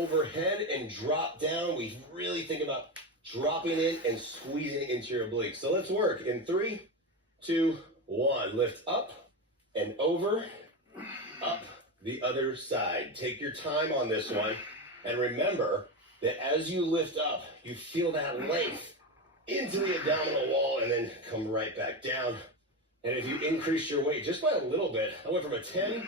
overhead and drop down. We really think about dropping in and squeezing into your obliques. So let's work in 3, 2, 1. Lift up and over, up the other side. Take your time on this one. And remember that as you lift up, you feel that length into the abdominal wall and then come right back down. And if you increase your weight just by a little bit, I went from a 10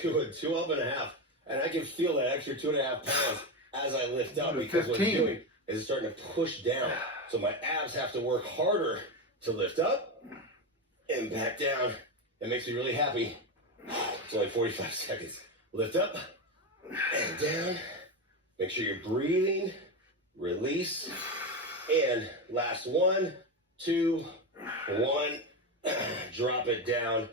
to a 12.5, and I can feel that extra 2.5 pounds as I lift up, because what I'm doing is it's starting to push down. So my abs have to work harder to lift up and back down. It makes me really happy. It's only 45 seconds. Lift up and down. Make sure you're breathing. Release. And last 1, 2, 1. Drop it down.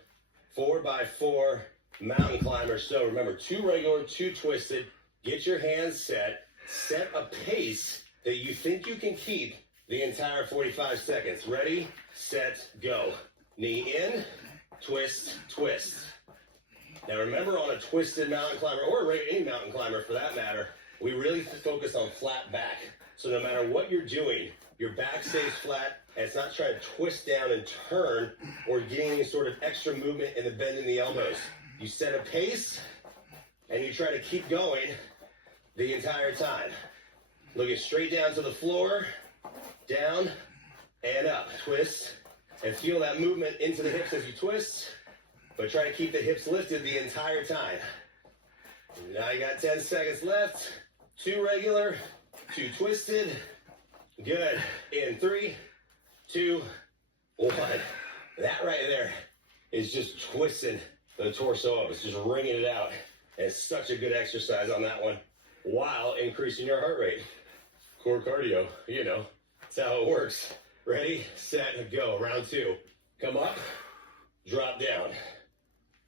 4x4 mountain climber. So remember, 2 regular, 2 twisted. Get your hands set. Set a pace that you think you can keep the entire 45 seconds. Ready, set, go. Knee in, twist, twist. Now remember, on a twisted mountain climber, or any mountain climber for that matter, we really focus on flat back. So no matter what you're doing, your back stays flat, and it's not trying to twist down and turn or getting any sort of extra movement in the bend in the elbows. You set a pace, and you try to keep going the entire time. Looking straight down to the floor, down and up. Twist, and feel that movement into the hips as you twist, but try to keep the hips lifted the entire time. Now you got 10 seconds left. 2 regular, 2 twisted. Good. In 3, 2, 1. That right there is just twisting the torso up. It's just wringing it out. And it's such a good exercise on that one, while increasing your heart rate. Core cardio, you know, that's how it works. Ready, set, go. Round 2. Come up, drop down.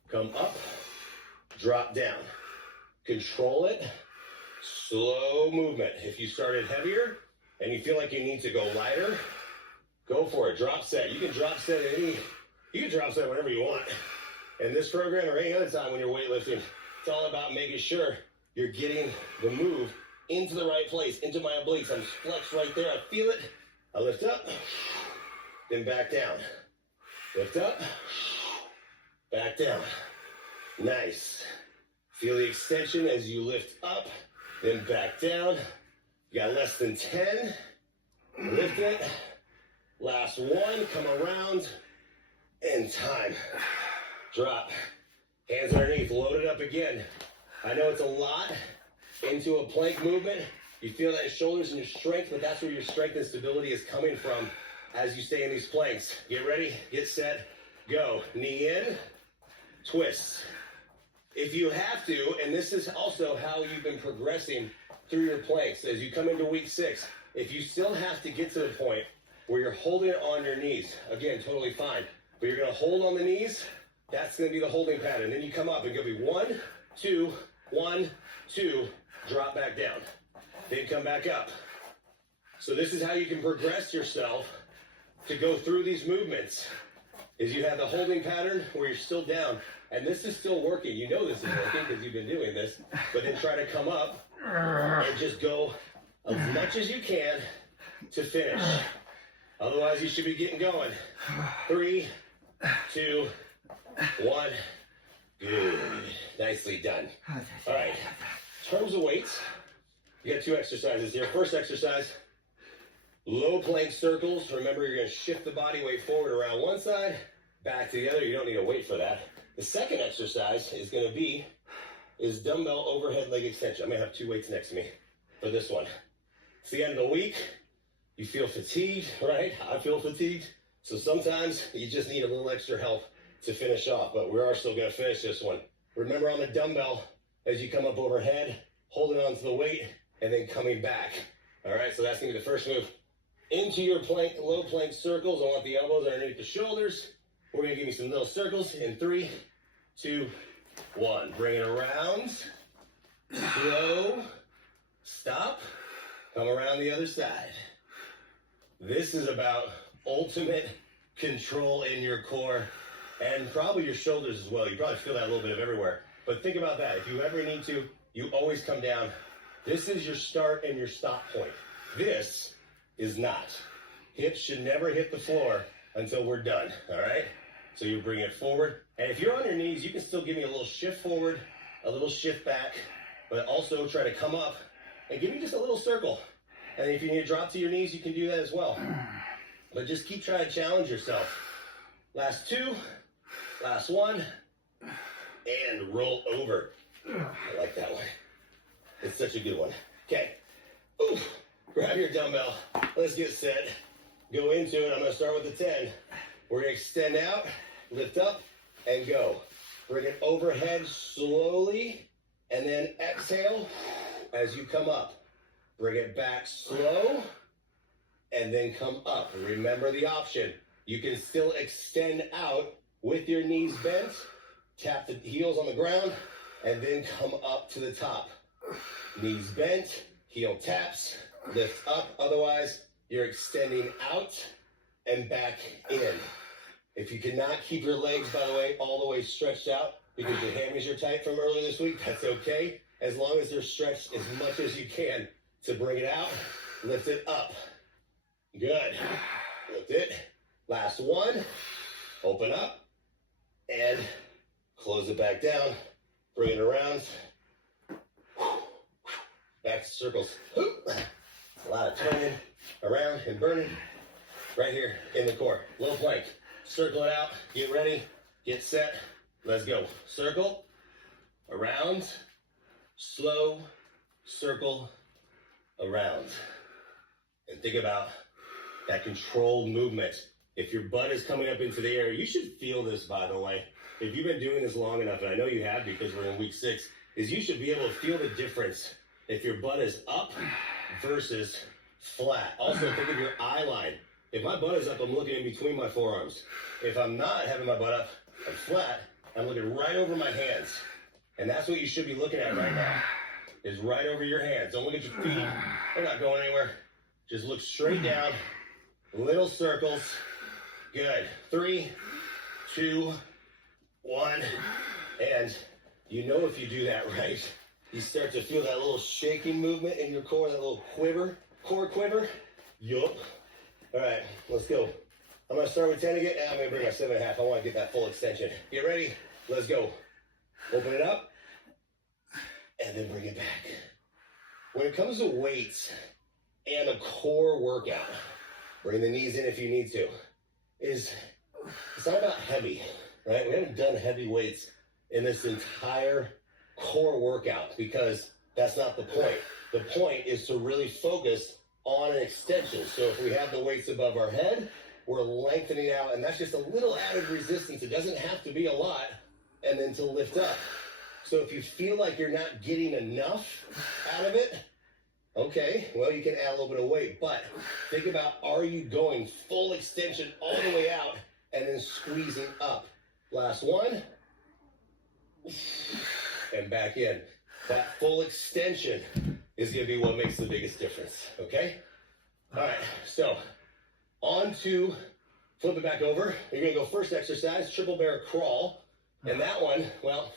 Come up, drop down. Control it. Slow movement. If you started heavier and you feel like you need to go lighter, go for it. Drop set. You can drop set whenever you want. In this program or any other time when you're weightlifting, it's all about making sure you're getting the move into the right place, into my obliques. I'm flexed right there. I feel it. I lift up, then back down. Lift up, back down. Nice. Feel the extension as you lift up, then back down. You got less than 10. Lift it. Last 1. Come around. And time. Drop. Hands underneath. Load it up again. I know it's a lot into a plank movement. You feel that in shoulders and your strength, but that's where your strength and stability is coming from as you stay in these planks. Get ready, get set, go. Knee in, twist. If you have to, and this is also how you've been progressing through your planks as you come into week 6, if you still have to get to the point where you're holding it on your knees, again, totally fine, but you're gonna hold on the knees, that's gonna be the holding pattern. Then you come up and go be 1, 2, 1, 2, drop back down. Then come back up. So this is how you can progress yourself to go through these movements, is you have the holding pattern where you're still down, and this is still working. You know this is working because you've been doing this, but then try to come up and just go as much as you can to finish. Otherwise, you should be getting going. 3, 2, 1. Good. Nicely done. All right. In terms of weights, you got 2 exercises here. First exercise, low plank circles. Remember, you're going to shift the body weight forward around one side, back to the other. You don't need to wait for that. The second exercise is going to be dumbbell overhead leg extension. I'm going to have 2 weights next to me for this one. It's the end of the week. You feel fatigued, right? I feel fatigued. So sometimes you just need a little extra help to finish off, but we are still going to finish this one. Remember, on the dumbbell, as you come up overhead, holding on to the weight, and then coming back. All right, so that's going to be the first move. Into your plank, low plank circles. I want the elbows underneath the shoulders. We're going to give you some little circles in 3, 2, 1. Bring it around. Slow. Stop. Come around the other side. This is about ultimate control in your core and probably your shoulders as well. You probably feel that a little bit of everywhere. But think about that. If you ever need to, you always come down This is your start and your stop point. This is not. Hips should never hit the floor until we're done, all right? So you bring it forward. And if you're on your knees, you can still give me a little shift forward, a little shift back, but also try to come up and give me just a little circle. And if you need to drop to your knees, you can do that as well. But just keep trying to challenge yourself. Last two, last one, and roll over. I like that one. It's such a good one. Okay. Ooh. Grab your dumbbell. Let's get set. Go into it. I'm going to start with the 10. We're going to extend out, lift up, and go. Bring it overhead slowly, and then exhale as you come up. Bring it back slow, and then come up. Remember the option. You can still extend out with your knees bent, tap the heels on the ground, and then come up to the top. Knees bent, heel taps, lift up. Otherwise, you're extending out and back in. If you cannot keep your legs, by the way, all the way stretched out because your hammies are tight from earlier this week, that's okay. As long as they're stretched as much as you can to bring it out, lift it up. Good. Lift it. Last one. Open up and close it back down. Bring it around. Back to circles. A lot of turning around and burning right here in the core. Low plank. Circle it out. Get ready. Get set. Let's go. Circle. Around. Slow. Circle. Around. And think about that controlled movement. If your butt is coming up into the air, you should feel this, by the way. If you've been doing this long enough, and I know you have because we're in week 6, is you should be able to feel the difference if your butt is up versus flat. Also, think of your eye line. If my butt is up, I'm looking in between my forearms. If I'm not having my butt up, I'm flat, I'm looking right over my hands. And that's what you should be looking at right now, is right over your hands. Don't look at your feet. They're not going anywhere. Just look straight down. Little circles. Good. 3, 2, 1. And you know if you do that right, you start to feel that little shaking movement in your core, that little quiver, core quiver. Yup. All right, let's go. I'm going to start with 10 again, and I'm going to bring my 7.5. I want to get that full extension. Get ready. Let's go. Open it up, and then bring it back. When it comes to weights and a core workout, bring the knees in if you need to, it's not about heavy, right? We haven't done heavy weights in this entire core workout because that's not the point. The point is to really focus on an extension. So if we have the weights above our head, we're lengthening out, and that's just a little added resistance. It doesn't have to be a lot, and then to lift up. So if you feel like you're not getting enough out of it, okay, well, you can add a little bit of weight, but think about, are you going full extension all the way out and then squeezing up? Last one, and back in. That full extension is going to be what makes the biggest difference, okay? All right, so on to flip it back over. You're going to go first exercise, triple bear crawl. And that one, well,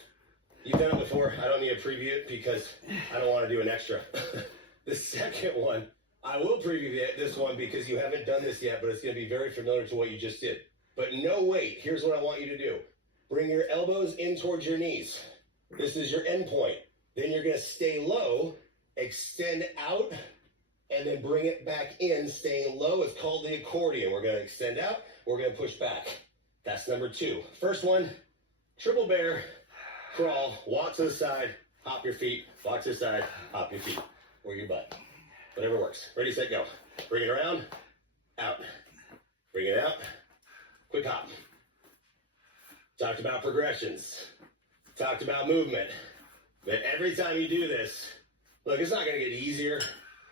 you've done it before. I don't need to preview it because I don't want to do an extra. The second one, I will preview this one because you haven't done this yet, but it's going to be very familiar to what you just did. But no weight. Here's what I want you to do. Bring your elbows in towards your knees. This is your end point. Then you're going to stay low, extend out, and then bring it back in, staying low. It's called the accordion. We're going to extend out. We're going to push back. That's number 2. First one, triple bear, crawl, walk to the side, hop your feet, walk to the side, hop your feet, or your butt. Whatever works. Ready, set, go. Bring it around, out. Bring it out, quick hop. Talked about progressions. Talked about movement. But every time you do this, look, it's not going to get easier.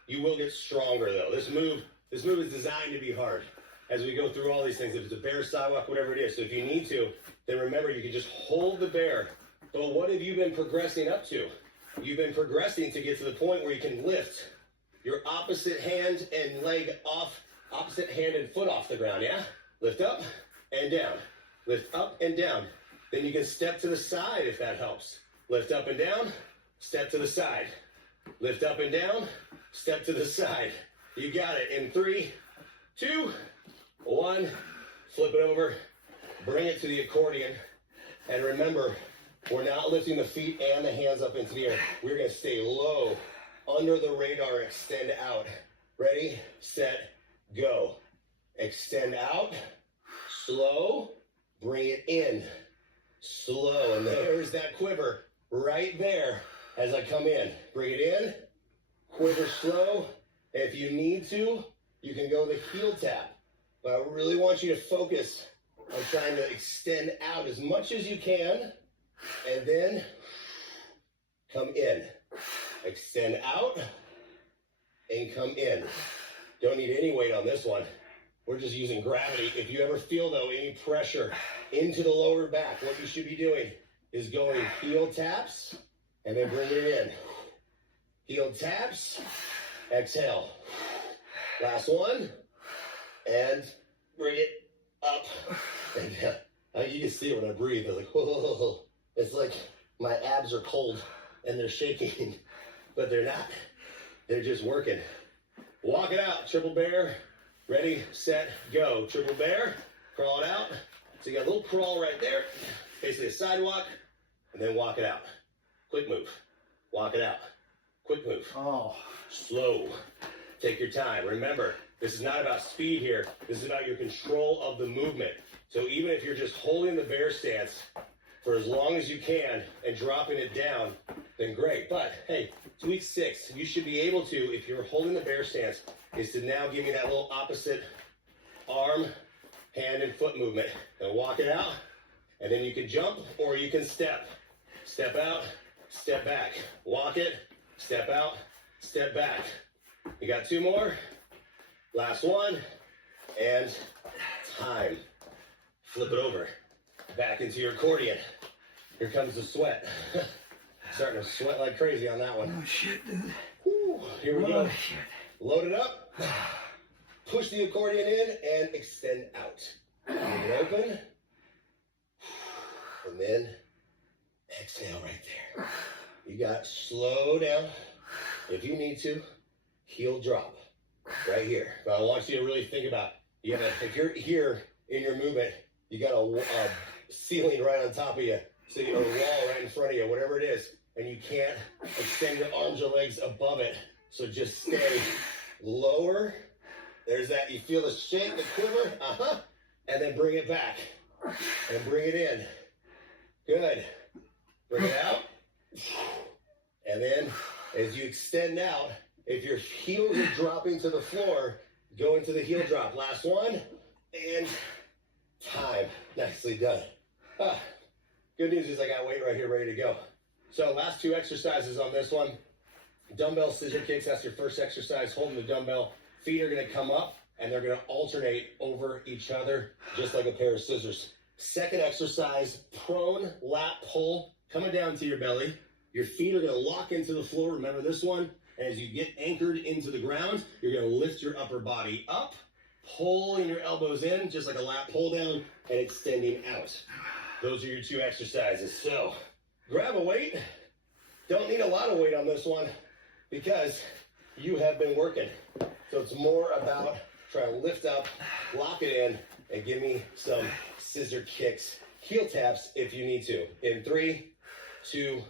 You will get stronger, though. This move is designed to be hard. As we go through all these things, if it's a bear sidewalk, whatever it is. So if you need to, then remember you can just hold the bear. But what have you been progressing up to? You've been progressing to get to the point where you can lift your opposite hand and leg off, opposite hand and foot off the ground, yeah? Lift up and down. Lift up and down. Then you can step to the side if that helps. Lift up and down, step to the side. Lift up and down. Step to the side. You got it. In 3, 2, 1. Flip it over. Bring it to the accordion. And remember, we're not lifting the feet and the hands up into the air. We're going to stay low, under the radar, extend out. Ready, set, go. Extend out, slow, bring it in, slow. And there's that quiver right there as I come in. Bring it in, quiver slow. If you need to, you can go the heel tap. But I really want you to focus on trying to extend out as much as you can. And then come in. Extend out and come in. Don't need any weight on this one. We're just using gravity. If you ever feel, though, any pressure into the lower back, what you should be doing is going heel taps and then bring it in. Heel taps, exhale. Last one. And bring it up and down. You can see it when I breathe. I'm like, whoa. It's like my abs are cold and they're shaking, but they're not. They're just working. Walk it out, triple bear. Ready, set, go. Triple bear, crawl it out. So you got a little crawl right there, basically a sidewalk, and then walk it out. Quick move. Walk it out. Quick move. Oh. Slow. Take your time. Remember, this is not about speed here. This is about your control of the movement. So even if you're just holding the bear stance for as long as you can and dropping it down, then great. But hey, it's week 6. You should be able to, if you're holding the bear stance, is to now give me that little opposite arm, hand, and foot movement. And walk it out. And then you can jump or you can step. Step out, step back. Walk it, step out, step back. You got 2 more. Last one. And time. Flip it over. Back into your accordion. Here comes the sweat. Starting to sweat like crazy on that one. Oh, shit, dude. Whew, here we go. Shit. Load it up. Push the accordion in and extend out. Leave it open. And then exhale right there. You got slow down. If you need to, heel drop. Right here. But I want you to really think about, if you're here in your movement, you got a ceiling right on top of you, so you, or a wall right in front of you, whatever it is, and you can't extend your arms or legs above it. So just stay lower. There's that. You feel the shake, the quiver, and then bring it back and bring it in. Good. Bring it out, and then as you extend out, if your heels are dropping to the floor, go into the heel drop. Last one, and time. Nicely done. Good news is I got weight right here ready to go. So last 2 exercises on this one. Dumbbell scissor kicks, that's your first exercise, holding the dumbbell. Feet are gonna come up and they're gonna alternate over each other, just like a pair of scissors. Second exercise, prone lat pull, coming down to your belly. Your feet are gonna lock into the floor, remember this one? And as you get anchored into the ground, you're gonna lift your upper body up, pulling your elbows in, just like a lat pull down, and extending out. Those are your 2 exercises. So, grab a weight. Don't need a lot of weight on this one because you have been working. So it's more about trying to lift up, lock it in, and give me some scissor kicks, heel taps if you need to. In 3, 2,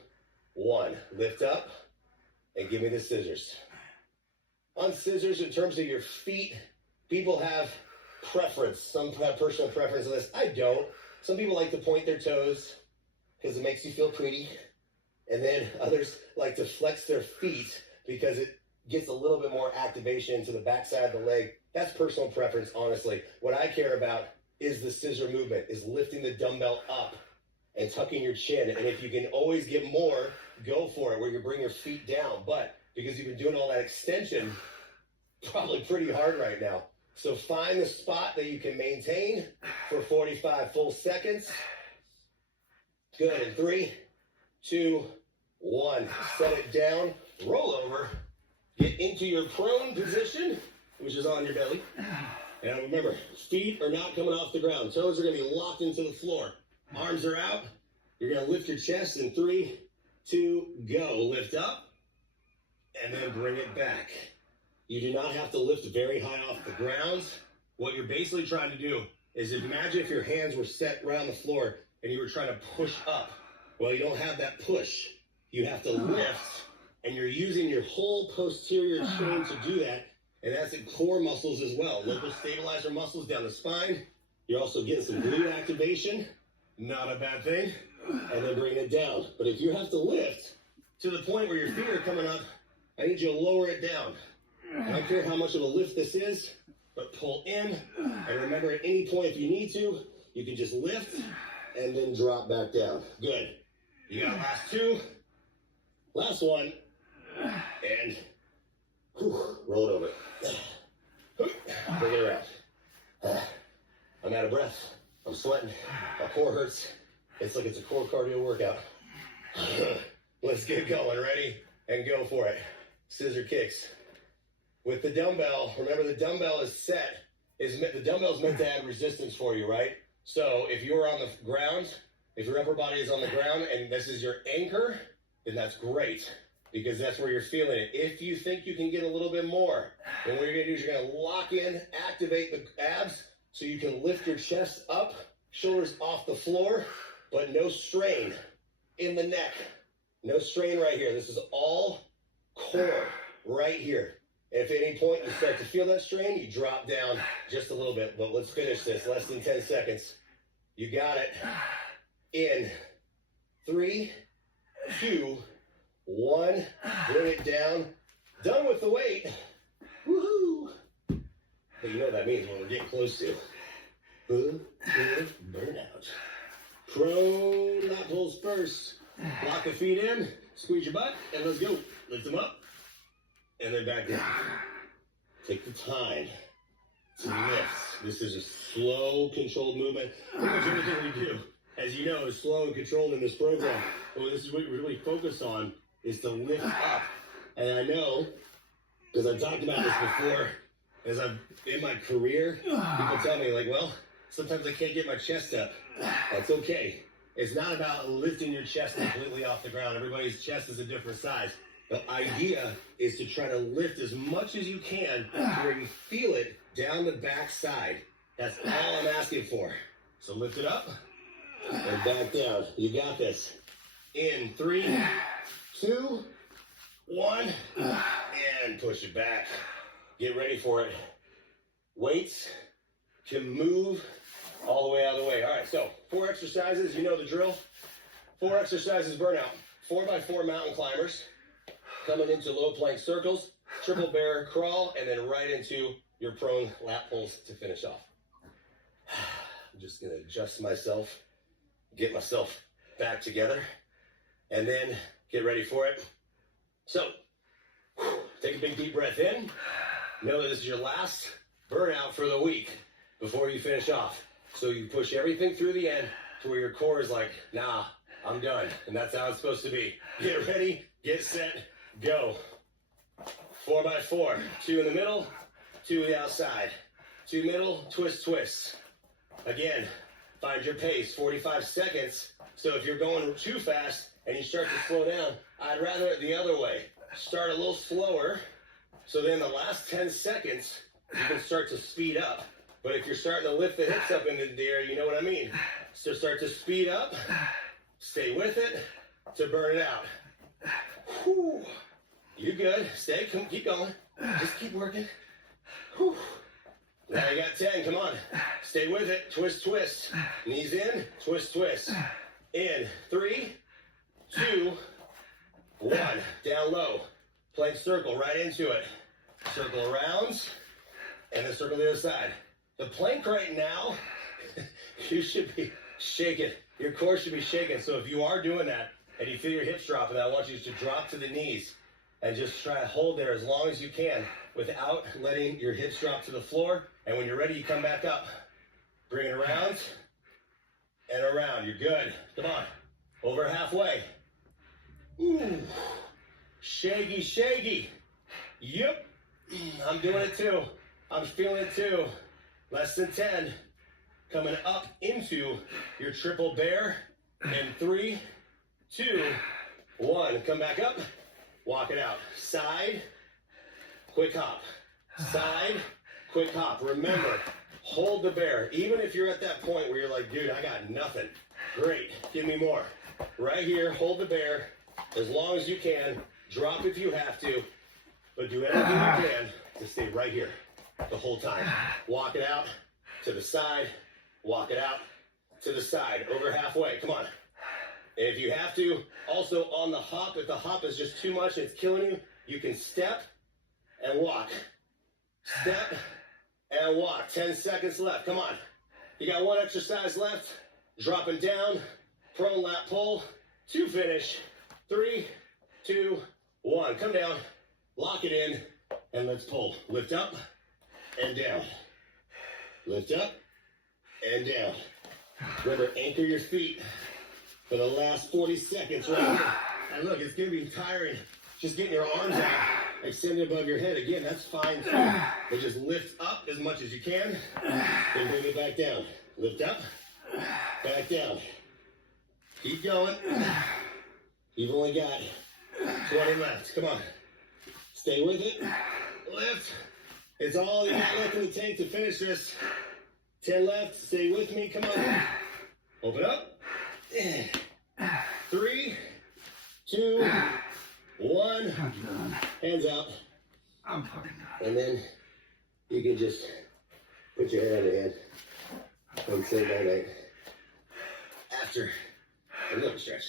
1. Lift up and give me the scissors. On scissors, in terms of your feet, people have preference. Some have personal preference on this. I don't. Some people like to point their toes because it makes you feel pretty. And then others like to flex their feet because it gets a little bit more activation into the backside of the leg. That's personal preference, honestly. What I care about is the scissor movement, is lifting the dumbbell up and tucking your chin. And if you can always get more, go for it, where you bring your feet down. But because you've been doing all that extension, probably pretty hard right now. So find the spot that you can maintain for 45 full seconds. Good. In 3, 2, 1. Set it down. Roll over. Get into your prone position, which is on your belly. And remember, feet are not coming off the ground. Toes are going to be locked into the floor. Arms are out. You're going to lift your chest in 3, 2, go. Lift up and then bring it back. You do not have to lift very high off the ground. What you're basically trying to do is imagine if your hands were set right on the floor and you were trying to push up. Well, you don't have that push. You have to lift, and you're using your whole posterior chain to do that, and that's in core muscles as well. Local stabilizer muscles down the spine. You're also getting some glute activation. Not a bad thing. And then bring it down. But if you have to lift to the point where your feet are coming up, I need you to lower it down. I don't care how much of a lift this is, but pull in. And remember, at any point, if you need to, you can just lift and then drop back down. Good. You got last two. Last one. And roll it over. Bring it around. I'm out of breath. I'm sweating. My core hurts. It's like it's a core cardio workout. Let's get going. Ready? And go for it. Scissor kicks. With the dumbbell, remember the dumbbell is set. The dumbbell is meant to add resistance for you, right? So if you're on the ground, if your upper body is on the ground and this is your anchor, then that's great because that's where you're feeling it. If you think you can get a little bit more, then what you're going to do is you're going to lock in, activate the abs so you can lift your chest up, shoulders off the floor, but no strain in the neck. No strain right here. This is all core right here. If at any point you start to feel that strain, you drop down just a little bit. But let's finish this. Less than 10 seconds. You got it. In 3, 2, 1. Bring it down. Done with the weight. Woohoo! But you know what that means when we're getting close to burnout. Prone lat pulls first. Lock the feet in. Squeeze your butt. And let's go. Lift them up. And then back down. Take the time to lift. This is a slow, controlled movement. Pretty much everything we do, as you know, is slow and controlled in this program. But this is what we really focus on, is to lift up. And I know, because I've talked about this before, as I'm in my career, people tell me, like, well, sometimes I can't get my chest up. That's okay. It's not about lifting your chest completely off the ground. Everybody's chest is a different size. The idea is to try to lift as much as you can to where you feel it down the back side. That's all I'm asking for. So lift it up and back down. You got this. In 3, 2, 1, and push it back. Get ready for it. Weights can move all the way out of the way. All right, so 4 exercises. You know the drill. 4 exercises burnout. 4x4 mountain climbers. Coming into low plank circles, triple bear crawl, and then right into your prone lat pulls to finish off. I'm just going to adjust myself, get myself back together, and then get ready for it. So, take a big deep breath in. Know that this is your last burnout for the week before you finish off. So you push everything through the end to where your core is like, nah, I'm done. And that's how it's supposed to be. Get ready, get set, go. 4x4. 2 in the middle, 2 the outside. 2 middle, twist, twist. Again, find your pace, 45 seconds. So if you're going too fast and you start to slow down, I'd rather it the other way. Start a little slower, so then the last 10 seconds, you can start to speed up. But if you're starting to lift the hips up into the air, you know what I mean. So start to speed up, stay with it to burn it out. Whew. You're good. Stay, keep going. Just keep working. Whew. Now you got 10, come on. Stay with it, twist, twist. Knees in, twist, twist. In, 3, 2, 1. Down low. Plank circle right into it. Circle around, and then circle the other side. The plank right now, you should be shaking. Your core should be shaking. So if you are doing that, and you feel your hips dropping, I want you to drop to the knees and just try to hold there as long as you can without letting your hips drop to the floor. And when you're ready, you come back up. Bring it around and around. You're good. Come on. Over halfway. Ooh. Shaggy, shaggy. Yep. I'm doing it too. I'm feeling it too. Less than 10. Coming up into your triple bear. In 3, 2, 1. Come back up. walk it out. Side, quick hop. Side, quick hop. Remember, hold the bear. Even if you're at that point where you're like, dude, I got nothing. Great, give me more. Right here, hold the bear as long as you can. Drop if you have to, but do everything you can to stay right here the whole time. Walk it out to the side, walk it out to the side, over halfway, come on. And if you have to, also on the hop, if the hop is just too much and it's killing you, you can step and walk. Step and walk. 10 seconds left, come on. You got one exercise left. Dropping down, prone lat pull, to finish. 3, 2, 1. Come down, lock it in, and let's pull. Lift up and down. Lift up and down. Remember, anchor your feet for the last 40 seconds right here. And look, it's gonna be tiring just getting your arms out, extended above your head. Again, that's fine too. But just lift up as much as you can, and bring it back down. Lift up, back down. Keep going. You've only got 20 left. Come on. Stay with it. Lift. It's all you got left in the tank to finish this. 10 left. Stay with me. Come on. Open up. 3, 2, 1. I'm done. Hands out. I'm fucking done. And then you can just put your head on your head and say bye night after a little stretch.